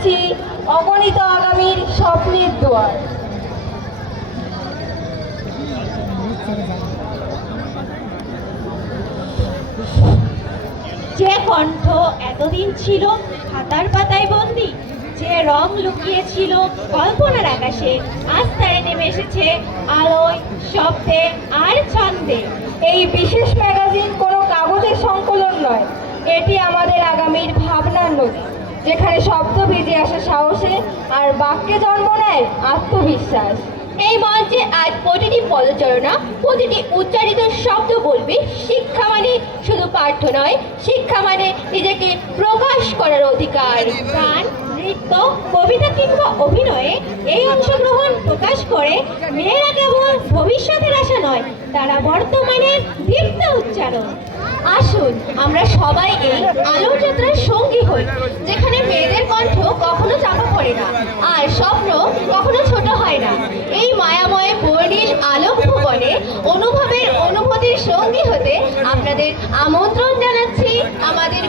যাচ্ছি অগণিত আগামীর স্বপ্নের দুয়ার। যে কণ্ঠ এতদিন ছিল খাতার পাতায় বন্দি, যে রং লুকিয়েছিল কল্পনার আকাশে তারে নেমে এসেছে আলোয়, শব্দে আর ছন্দে। এই বিশেষ ম্যাগাজিন কোনো কাগজের সংকলন নয়, এটি আমাদের আগামীর ভাবনার নদী। যেখানে শব্দ ভিজে আসে সাহসে আর বাক্যে জন্ম নেয় আত্মবিশ্বাস। এই মঞ্চে আজ প্রতিটি পদচারণা, প্রতিটি উচ্চারিত শব্দ বলবে শিক্ষা মানে শুধু পাঠ্য নয়, শিক্ষা মানে নিজেকে প্রকাশ করার অধিকার। গান, নৃত্য, কবিতা কিংবা অভিনয়ে এই অংশগ্রহণ প্রকাশ করে, মেয়েরা কেবল ভবিষ্যতের আশা নয়, তারা বর্তমানের দীপ্ত উচ্চারণ। আসুন, আমরা সবাই এই যাত্রার সঙ্গী হই, যেখানে আপনাদের আমন্ত্রণ জানাচ্ছি আমাদের